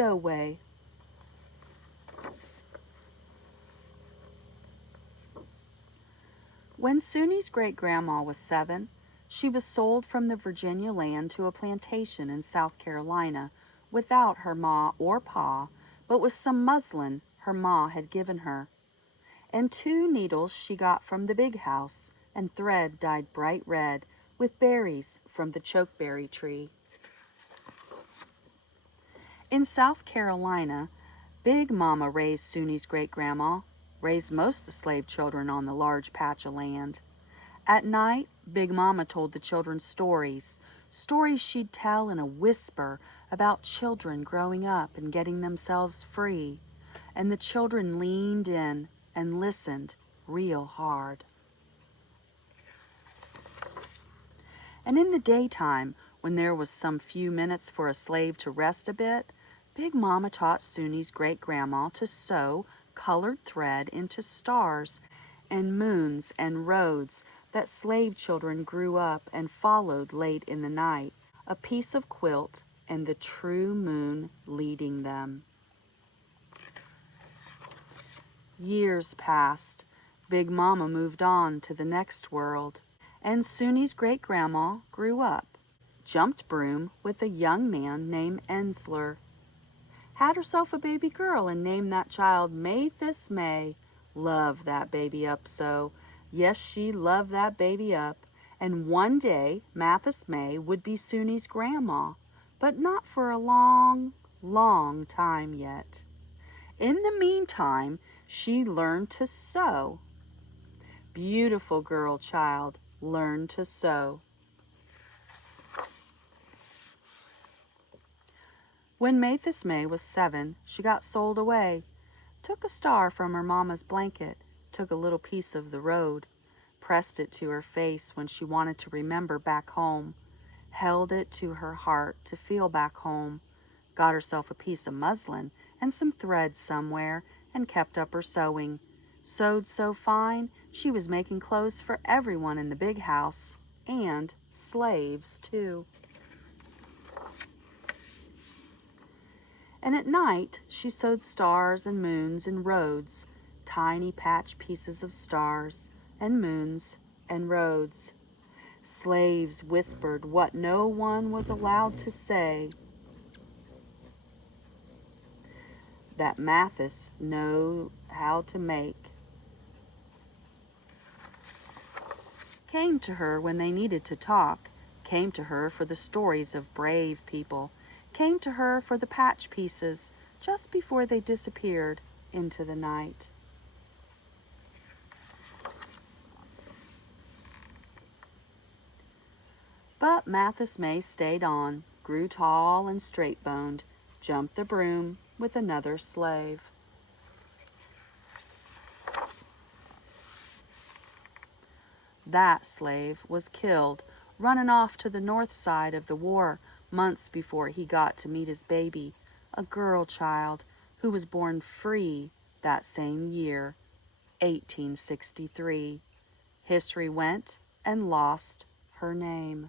show way. When Suni's great-grandma was 7, she was sold from the Virginia land to a plantation in South Carolina without her ma or pa, but with some muslin her ma had given her, and 2 needles she got from the big house, and thread dyed bright red with berries from the chokeberry tree. In South Carolina, Big Mama raised Suni's great-grandma, raised most of the slave children on the large patch of land. At night, Big Mama told the children stories she'd tell in a whisper about children growing up and getting themselves free, and the children leaned in and listened real hard. And in the daytime, when there was some few minutes for a slave to rest a bit, Big Mama taught Suni's great-grandma to sew colored thread into stars and moons and roads that slave children grew up and followed late in the night, a piece of quilt and the true moon leading them. Years passed. Big Mama moved on to the next world, and Suni's great-grandma grew up, jumped broom with a young man named Ensler, had herself a baby girl and named that child Mathis May. Loved that baby up so. Yes, she loved that baby up. And one day, Mathis May would be Suni's grandma, but not for a long, long time yet. In the meantime, she learned to sew. Beautiful girl child, learn to sew. When Mathis May was 7, she got sold away, took a star from her mama's blanket, took a little piece of the road, pressed it to her face when she wanted to remember back home, held it to her heart to feel back home, got herself a piece of muslin and some thread somewhere, and kept up her sewing. Sewed so fine, she was making clothes for everyone in the big house, and slaves too. And at night, she sewed stars and moons and roads, tiny patch pieces of stars and moons and roads. Slaves whispered what no one was allowed to say, that Mathis knew how to make. Came to her when they needed to talk, came to her for the stories of brave people, came to her for the patch pieces just before they disappeared into the night. But Mathis May stayed on, grew tall and straight-boned, jumped the broom with another slave. That slave was killed, running off to the north side of the war months before he got to meet his baby, a girl child who was born free that same year, 1863. History went and lost her name.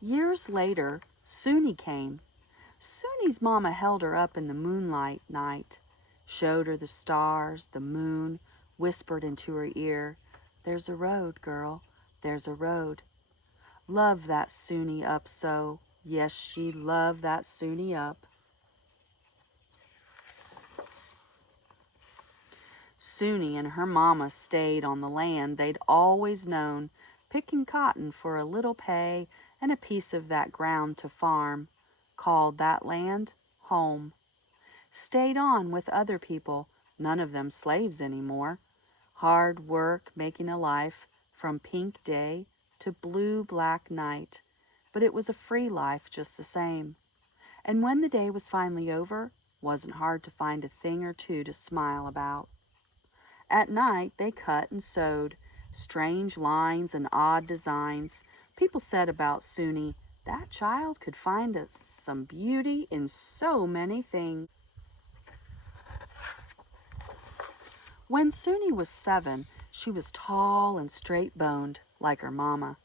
Years later, Suni came. Suni's mama held her up in the moonlight night, showed her the stars, the moon, whispered into her ear, "There's a road, girl, there's a road." Loved that Suni up so. Yes, she loved that Suni up. Suni and her mama stayed on the land they'd always known, picking cotton for a little pay and a piece of that ground to farm, called that land home. Stayed on with other people, none of them slaves anymore. Hard work making a life from pink day to blue-black night, but it was a free life just the same. And when the day was finally over, wasn't hard to find a thing or two to smile about. At night, they cut and sewed, strange lines and odd designs. People said about Suni, that child could find some beauty in so many things. When Suni was 7, she was tall and straight-boned, like her mama.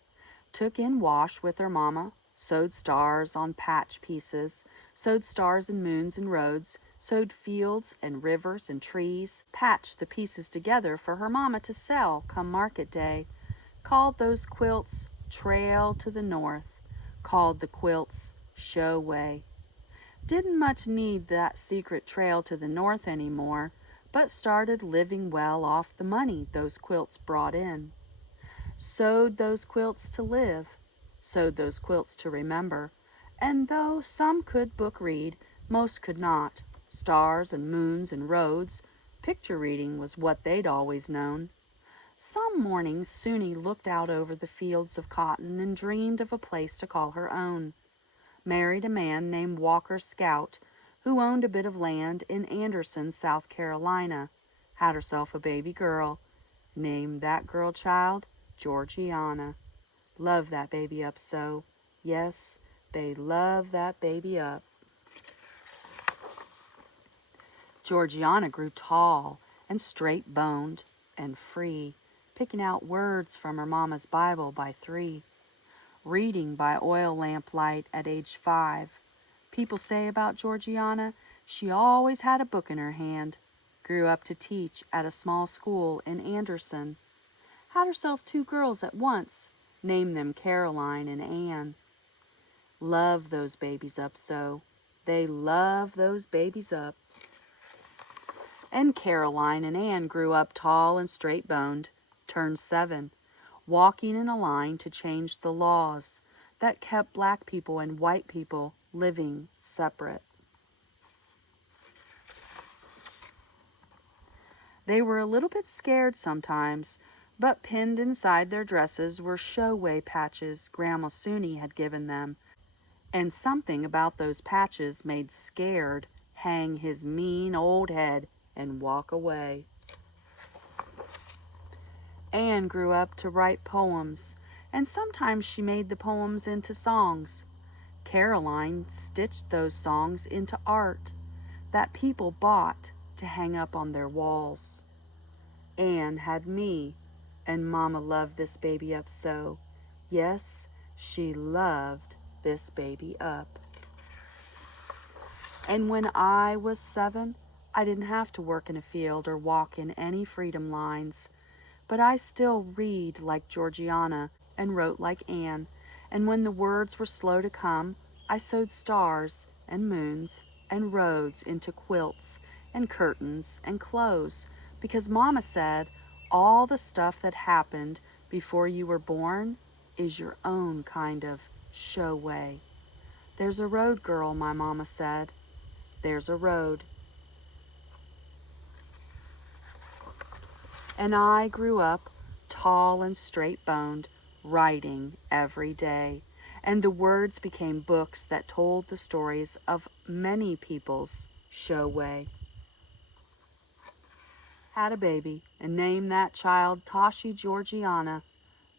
Took in wash with her mama, sewed stars on patch pieces, sewed stars and moons and roads, sewed fields and rivers and trees, patched the pieces together for her mama to sell come market day, called those quilts Trail to the North, called the quilts Show Way. Didn't much need that secret trail to the north anymore, but started living well off the money those quilts brought in. Sewed those quilts to live, sewed those quilts to remember, and though some could book read, most could not. Stars and moons and roads, picture reading was what they'd always known. Some mornings Suni looked out over the fields of cotton and dreamed of a place to call her own. Married a man named Walker Scout, who owned a bit of land in Anderson, South Carolina. Had herself a baby girl. Named that girl child Georgiana. Loved that baby up so. Yes, they loved that baby up. Georgiana grew tall and straight-boned and free, picking out words from her mama's Bible by 3. Reading by oil lamp light at age 5. People say about Georgiana, she always had a book in her hand. Grew up to teach at a small school in Anderson. Had herself 2 girls at once, named them Caroline and Anne. Loved those babies up so. They loved those babies up. And Caroline and Anne grew up tall and straight-boned, turned 7. Walking in a line to change the laws that kept black people and white people living separate. They were a little bit scared sometimes, but pinned inside their dresses were show-way patches Grandma Suni had given them, and something about those patches made Scared hang his mean old head and walk away. Anne grew up to write poems, and sometimes she made the poems into songs. Caroline stitched those songs into art that people bought to hang up on their walls. Anne had me, and Mama loved this baby up so. Yes, she loved this baby up. And when I was 7, I didn't have to work in a field or walk in any freedom lines. But I still read like Georgiana and wrote like Anne, and when the words were slow to come, I sewed stars and moons and roads into quilts and curtains and clothes, because Mama said all the stuff that happened before you were born is your own kind of show way. There's a road, girl, my mama said. There's a road. And I grew up tall and straight-boned, writing every day. And the words became books that told the stories of many people's show way. Had a baby and named that child Tashi Georgiana.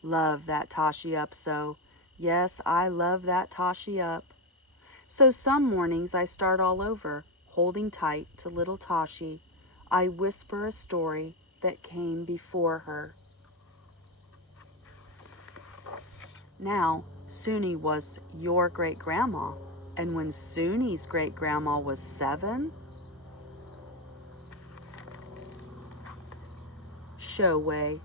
Love that Tashi up so. Yes, I love that Tashi up. So some mornings I start all over, holding tight to little Tashi. I whisper a story that came before her. Now, Suni was your great-grandma, and when Suni's great-grandma was 7, show way.